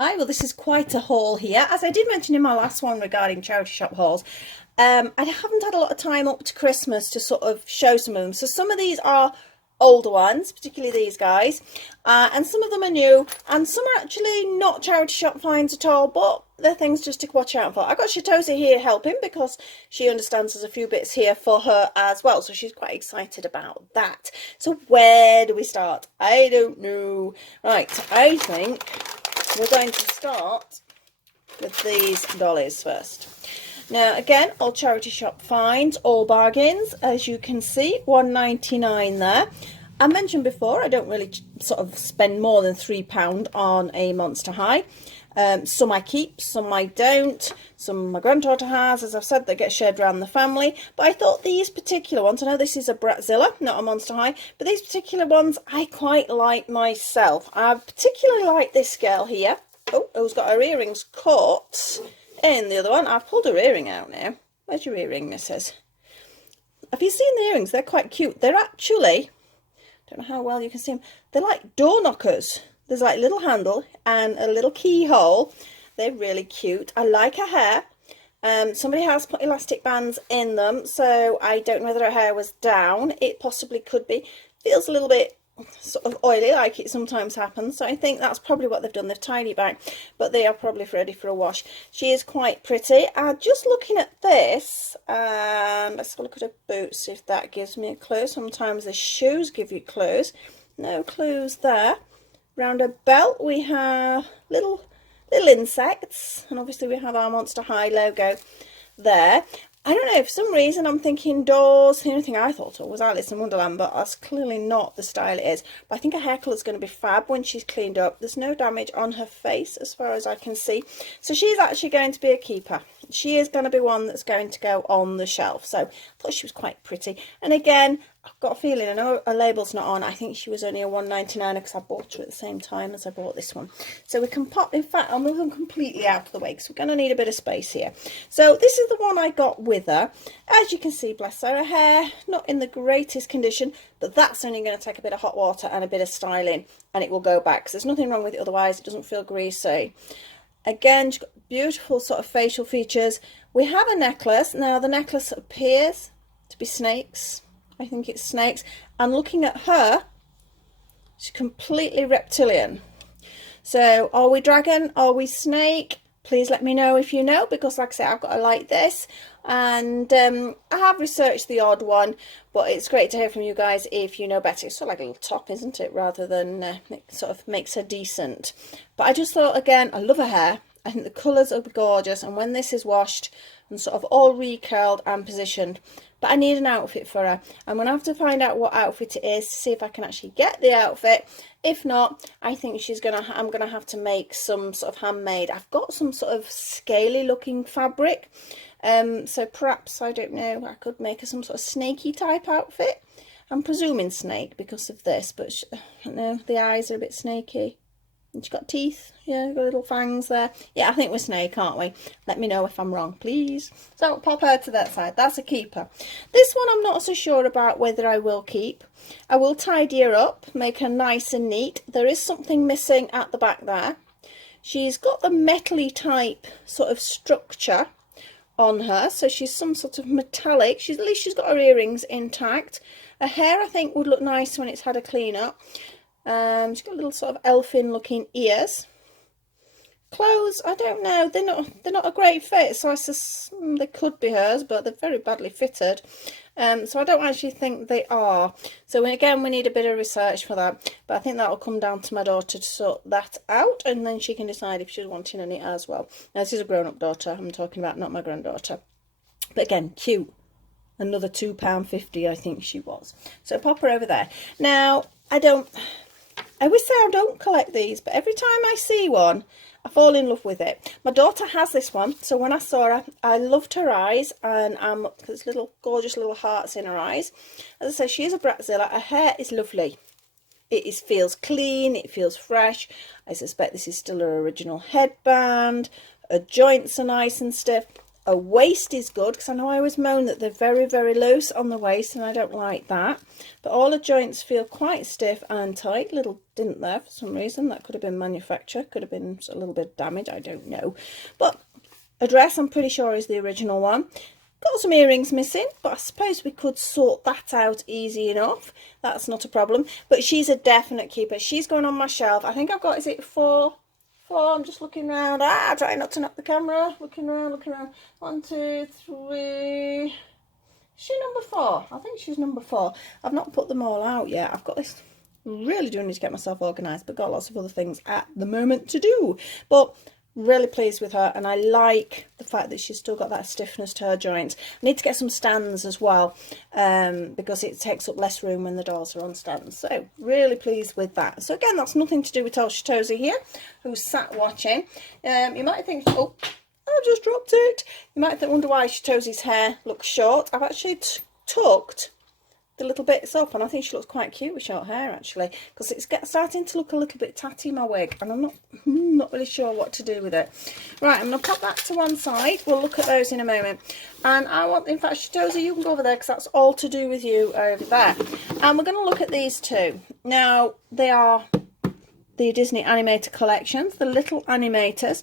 Hi, well, this is quite a haul here. As I did mention in my last one regarding charity shop hauls, I haven't had a lot of time up to Christmas to sort of show some of them. So some of these are older ones, particularly these guys, and some of them are new, and some are actually not charity shop finds at all, but they're things just to watch out for. I've got Shatosa here helping because she understands there's a few bits here for her as well, so she's quite excited about that. So where do we start? I don't know. Right, I think we're going to start with these dollies first. Now again, all charity shop finds, all bargains, as you can see, £1.99 there. I mentioned before I don't really sort of spend more than £3 on a Monster High. Some I keep, some I don't, some my granddaughter has, as I've said, that get shared around the family. But I thought these particular ones, I know this is a Bratzilla, not a Monster High, but these particular ones I quite like myself. I particularly like this girl here. Oh, who's got her earrings caught in the other one. I've pulled her earring out now. Where's your earring, missus? Have you seen the earrings? They're quite cute. They're actually, don't know how well you can see them, they're like door knockers. There's like a little handle and a little keyhole. They're really cute. I like her hair. Somebody has put elastic bands in them, so I don't know whether her hair was down. It possibly could be. Feels a little bit sort of oily, like it sometimes happens, so I think that's probably what they've done. They've tidied it back, but they are probably ready for a wash. She is quite pretty. Just looking at this, and let's have a look at her boots, see if that gives me a clue. Sometimes the shoes give you clues. No clues there. Round her belt we have little insects, and obviously we have our Monster High logo there. I don't know, for some reason I'm thinking doors. The only thing I thought of was Alice in Wonderland, but that's clearly not the style it is. But I think her hair colour is going to be fab when she's cleaned up. There's no damage on her face as far as I can see. So she's actually going to be a keeper. She is going to be one that's going to go on the shelf. So I thought she was quite pretty. And again, I've got a feeling, I know a label's not on, I think she was only a £1.99 because I bought her at the same time as I bought this one. So we can pop, in fact, I'll move them completely out of the way because we're going to need a bit of space here. So this is the one I got with her. As you can see, bless her, her hair, not in the greatest condition, but that's only going to take a bit of hot water and a bit of styling and it will go back because there's nothing wrong with it otherwise. It doesn't feel greasy. Again, she's got beautiful sort of facial features. We have a necklace. Now the necklace appears to be snakes. I think it's snakes. And looking at her, she's completely reptilian. So are we dragon? Are we snake? Please let me know if you know, because like I said, I've got a like this. And I have researched the odd one, but it's great to hear from you guys if you know better. It's sort of like a little top, isn't it? Rather than it sort of makes her decent. But I just thought, again, I love her hair. I think the colours are gorgeous. And when this is washed and sort of all recurled and positioned, but I need an outfit for her. I'm going to have to find out what outfit it is to see if I can actually get the outfit. If not, I think I'm gonna have to make some sort of handmade. I've got some sort of scaly looking fabric. So perhaps, I don't know, I could make her some sort of snaky type outfit. I'm presuming snake because of this, but I don't know, the eyes are a bit snaky. And she's got teeth, yeah, got little fangs there. Yeah, I think we're snake, aren't we? Let me know if I'm wrong, please. So pop her to that side. That's a keeper. This one I'm not so sure about whether I will keep. I will tidy her up, make her nice and neat. There is something missing at the back there. She's got the metally type sort of structure on her, so she's some sort of metallic. At least she's got her earrings intact. Her hair, I think, would look nice when it's had a clean up. She's got little sort of elfin looking ears. Clothes, I don't know, they're not a great fit, so they could be hers, but they're very badly fitted. So I don't actually think they are. So again, we need a bit of research for that, but I think that'll come down to my daughter to sort that out, and then she can decide if she's wanting any as well. Now this is a grown-up daughter I'm talking about, not my granddaughter. But again, cute. Another £2.50 I think she was. So pop her over there. Now I would say I don't collect these, but every time I see one, I fall in love with it. My daughter has this one, so when I saw her, I loved her eyes, and there's little gorgeous little hearts in her eyes. As I say, she is a Bratzilla. Her hair is lovely. Feels clean, it feels fresh. I suspect this is still her original headband. Her joints are nice and stiff. a waist is good, because I know I always moan that they're very, very loose on the waist, and I don't like that. But all the joints feel quite stiff and tight. Little didn't there for some reason. That could have been manufacture, could have been a little bit of damage, I don't know. But a dress, I'm pretty sure, is the original one. Got some earrings missing, but I suppose we could sort that out easy enough. That's not a problem. But she's a definite keeper. She's going on my shelf. I think I've got, is it four? I'm just looking around. Trying not to knock the camera. Looking around. 1, 2, 3. Is she number 4? I think she's number 4. I've not put them all out yet. I've got this. Really do need to get myself organised, but got lots of other things at the moment to do. But really pleased with her, and I like the fact that she's still got that stiffness to her joints. I need to get some stands as well, because it takes up less room when the dolls are on stands. So really pleased with that. So again, that's nothing to do with Toshi here, who's sat watching. You might think, oh, I just dropped it. You might wonder why Tosi's hair looks short. I've actually tucked the little bits up, and I think she looks quite cute with short hair, actually, because it's starting to look a little bit tatty, my wig, and I'm not really sure what to do with it. Right, I'm going to pop that to one side. We'll look at those in a moment. And I want, in fact, Shitozi, you can go over there, because that's all to do with you over there. And we're going to look at these two. Now, they are the Disney Animator collections, the little animators.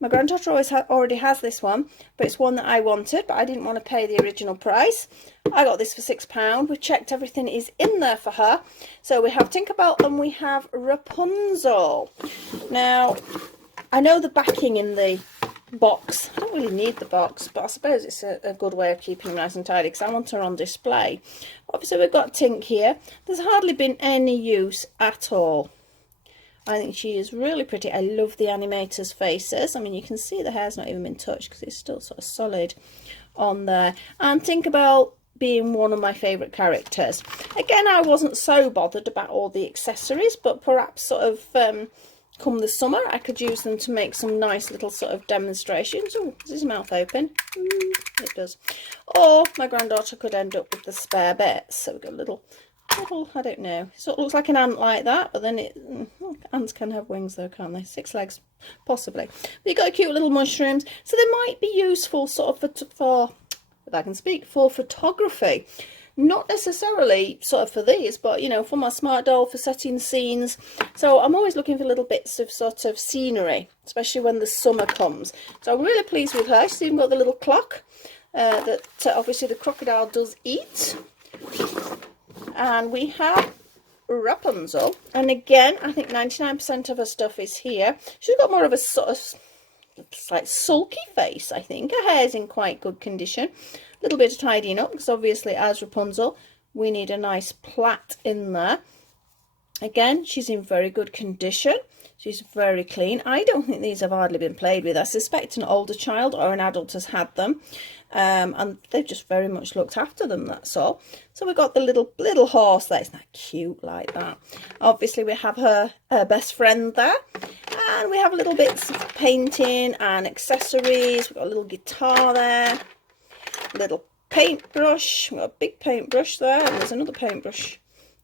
My granddaughter already has this one, but it's one that I wanted, but I didn't want to pay the original price. I got this for £6. We've checked everything is in there for her. So we have Tinkerbell and we have Rapunzel. Now, I know the backing in the box. I don't really need the box, but I suppose it's a good way of keeping her nice and tidy, because I want her on display. Obviously, we've got Tink here. There's hardly been any use at all. I think she is really pretty. I love the animators' faces. I mean, you can see the hair's not even been touched because it's still sort of solid on there. And Tinkerbell being one of my favourite characters. Again, I wasn't so bothered about all the accessories, but perhaps sort of come the summer, I could use them to make some nice little sort of demonstrations. Oh, does his mouth open? It does. Or my granddaughter could end up with the spare bits. So we've got a little, I don't know, so it looks like an ant like that, but then ants can have wings though, can't they? 6 legs, possibly. But you've got cute little mushrooms, so they might be useful sort of for if I can speak, for photography. Not necessarily sort of for these, but you know, for my Smartdoll, for setting scenes. So I'm always looking for little bits of sort of scenery, especially when the summer comes. So I'm really pleased with her. She's even got the little clock that obviously the crocodile does eat. And we have Rapunzel, and again, I think 99% of her stuff is here. She's got more of a sort of like sulky face, I think. Her hair's in quite good condition. A little bit of tidying up, because obviously as Rapunzel, we need a nice plait in there. Again, she's in very good condition. She's very clean. I don't think these have hardly been played with. I suspect an older child or an adult has had them. And they've just very much looked after them, that's all. So we've got the little horse there. Isn't that cute like that? Obviously we have her best friend there. And we have little bits of painting and accessories. We've got a little guitar there. Little paintbrush. We've got a big paintbrush there. And there's another paintbrush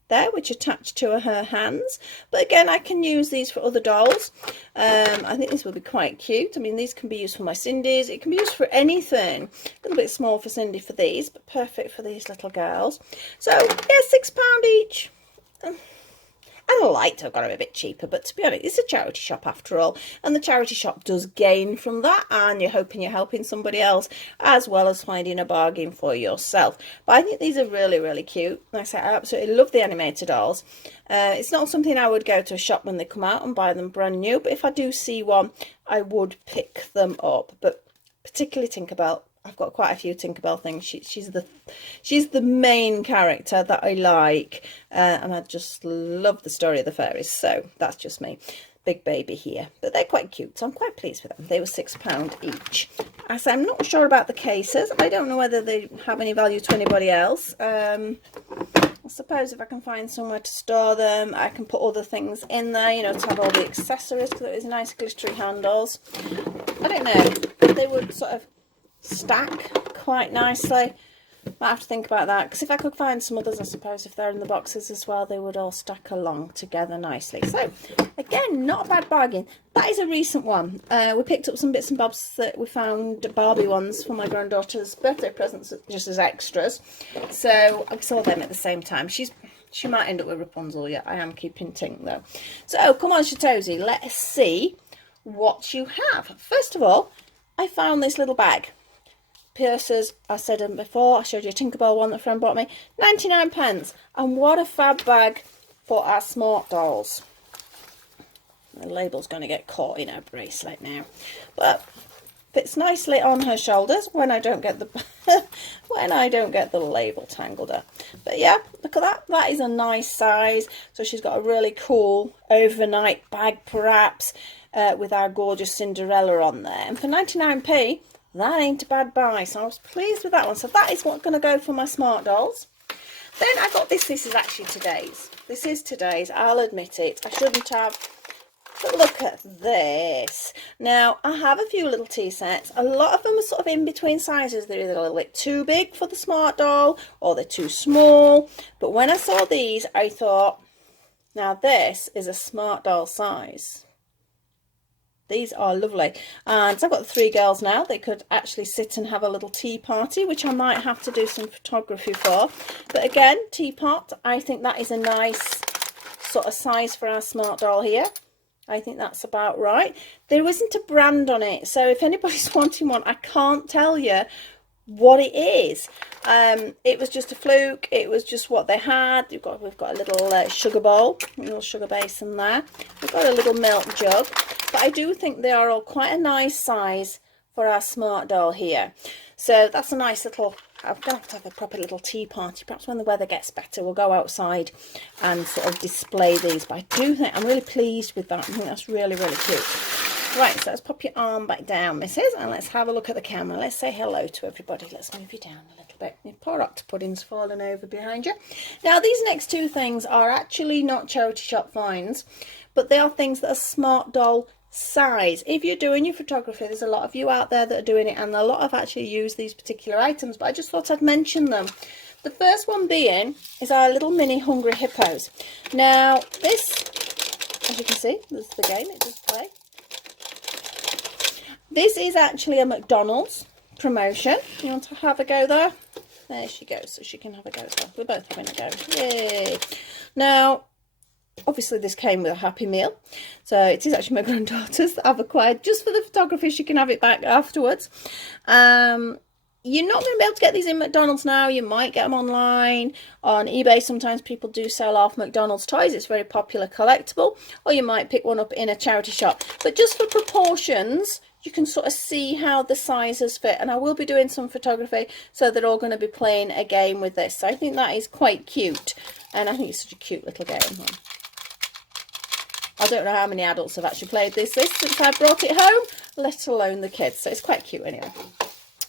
there, which attached to her hands. But again, I can use these for other dolls. I think this will be quite cute. I mean, these can be used for my Cindy's. It can be used for anything. A little bit small for Cindy for these, but perfect for these little girls. So yeah, £6 each. I'd like to have got them a bit cheaper, but to be honest, it's a charity shop after all, and the charity shop does gain from that, and you're hoping you're helping somebody else as well as finding a bargain for yourself. But I think these are really, really cute. Like I say, I absolutely love the animated dolls. It's not something I would go to a shop when they come out and buy them brand new, but if I do see one, I would pick them up. But particularly Tinkerbell. I've got quite a few Tinkerbell things. She's the main character that I like, and I just love the story of the fairies. So that's just me, big baby here. But they're quite cute, so I'm quite pleased with them. They were £6 each. As I'm not sure about the cases. I don't know whether they have any value to anybody else. I suppose if I can find somewhere to store them, I can put other things in there, you know, to have all the accessories, because it is nice glittery handles. I don't know, they would sort of stack quite nicely. Might have to think about that, because if I could find some others, I suppose if they're in the boxes as well, they would all stack along together nicely. So again, not a bad bargain. That is a recent one. We picked up some bits and bobs that we found, Barbie ones, for my granddaughter's birthday presents, just as extras. So I saw them at the same time. She might end up with Rapunzel. Yeah, I am keeping Tink though. So come on, Shatozy, let's see what you have. First of all, I found this little bag. Pierces, I said them before, I showed you a Tinkerbell one that a friend bought me, 99p, and what a fab bag for our Smartdolls. The label's going to get caught in her bracelet now, but fits nicely on her shoulders when I don't get the when I don't get the label tangled up. But yeah, look at that, that is a nice size. So she's got a really cool overnight bag perhaps, with our gorgeous Cinderella on there, and for 99p, that ain't a bad buy. So I was pleased with that one. So that is what's going to go for my Smartdolls. Then I got this. This is actually today's. This is today's. I'll admit it. I shouldn't have. But look at this. Now, I have a few little tea sets. A lot of them are sort of in between sizes. They're either a little bit too big for the Smartdoll or they're too small. But when I saw these, I thought, now this is a Smartdoll size. These are lovely, and so I've got the 3 girls now. They could actually sit and have a little tea party, which I might have to do some photography for. But again, teapot, I think that is a nice sort of size for our Smartdoll here. I think that's about right. There isn't a brand on it, so if anybody's wanting one, I can't tell you what it is. It was just a fluke. It was just what they had. We've got a little sugar bowl, a little sugar basin there. We've got a little milk jug, but I do think they are all quite a nice size for our Smartdoll here. So that's a nice little, I'm going to have a proper little tea party. Perhaps when the weather gets better, we'll go outside and sort of display these. But I do think, I'm really pleased with that. I think that's really, really cute. Right, so let's pop your arm back down, missus, and let's have a look at the camera. Let's say hello to everybody. Let's move you down a little bit. Your poor octopudding's fallen over behind you. Now, these next two things are actually not charity shop finds, but they are things that are Smartdoll size. If you're doing your photography, there's a lot of you out there that are doing it, and a lot of actually use these particular items, but I just thought I'd mention them. The first one being is our little mini Hungry Hippos. Now, this, as you can see, this is the game, it does play. This is actually a McDonald's promotion. You want to have a go there? There she goes, so she can have a go there. We're both having a go. Yay! Now, obviously this came with a Happy Meal. So it is actually my granddaughter's that I've acquired just for the photography. She can have it back afterwards. You're not going to be able to get these in McDonald's now. You might get them online. On eBay, sometimes people do sell off McDonald's toys. It's a very popular collectible. Or you might pick one up in a charity shop. But just for proportions, you can sort of see how the sizes fit. And I will be doing some photography, so they're all going to be playing a game with this. So I think that is quite cute. And I think it's such a cute little game. I don't know how many adults have actually played this since I brought it home, let alone the kids. So it's quite cute anyway.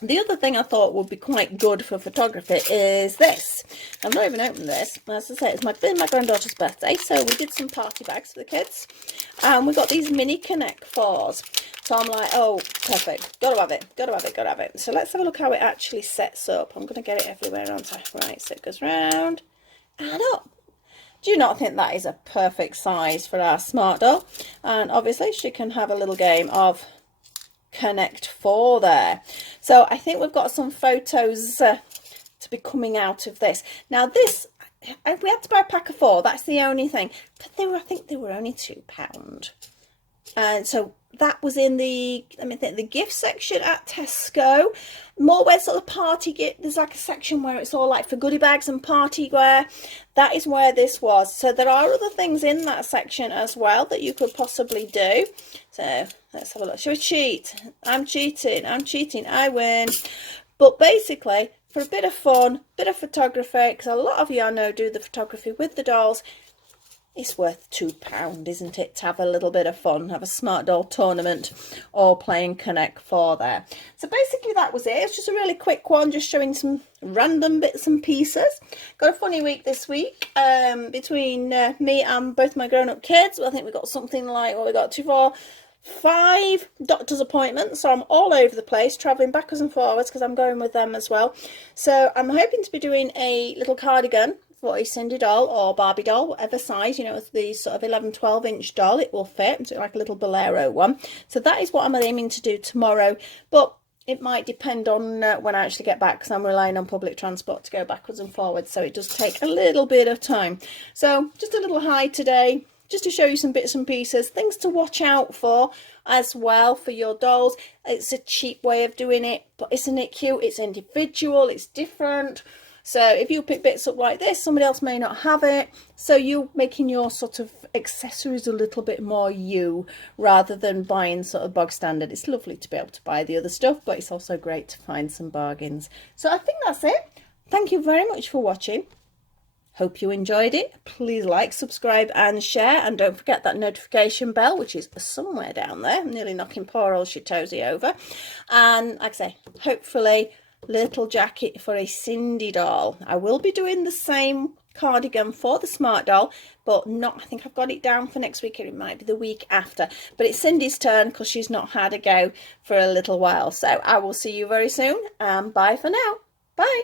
The other thing I thought would be quite good for photography is this. I've not even opened this. As I say, it's been my granddaughter's birthday, so we did some party bags for the kids. And we got these mini Connect 4s. So I'm like, oh, perfect. Got to have it. Got to have it. Got to have it. So let's have a look how it actually sets up. I'm going to get it everywhere, aren't I? Right, so it goes round and up. Do you not think that is a perfect size for our Smartdoll? And obviously she can have a little game of Connect 4 there. So I think we've got some photos to be coming out of this. Now this, we had to buy a pack of 4, that's the only thing. But I think they were only £2. And so that was in the, the gift section at Tesco. More where sort of party gift, there's like a section where it's all like for goodie bags and party wear. That is where this was. So there are other things in that section as well that you could possibly do. So let's have a look. Shall we cheat? I'm cheating. I'm cheating. I win. But basically, for a bit of fun, bit of photography, because a lot of you I know do the photography with the dolls, it's worth £2, isn't it, to have a little bit of fun, have a Smartdoll tournament or playing Connect 4 there. So basically that was it. It's just a really quick one, just showing some random bits and pieces. Got a funny week this week between me and both my grown-up kids. I think we got something like, what we got, 5 doctor's appointments, so I'm all over the place, travelling backwards and forwards because I'm going with them as well. So I'm hoping to be doing a little cardigan for a Cindy doll or Barbie doll, whatever size, you know, the sort of 11-12 inch doll it will fit, so like a little bolero one. So that is what I'm aiming to do tomorrow, but it might depend on when I actually get back, because I'm relying on public transport to go backwards and forwards, so it does take a little bit of time. So just a little hide today, just to show you some bits and pieces, things to watch out for as well for your dolls. It's a cheap way of doing it, but isn't it cute? It's individual, it's different. So if you pick bits up like this, somebody else may not have it. So you're making your sort of accessories a little bit more you, rather than buying sort of bog standard. It's lovely to be able to buy the other stuff, but it's also great to find some bargains. So I think that's it. Thank you very much for watching. Hope you enjoyed it. Please like, subscribe and share, and don't forget that notification bell, which is somewhere down there. I'm nearly knocking poor old Shitosi over. And like I say, hopefully little jacket for a Cindy doll. I will be doing the same cardigan for the Smartdoll, but not, I think I've got it down for next week, or it might be the week after. But it's Cindy's turn because she's not had a go for a little while. So I will see you very soon, and bye for now. Bye.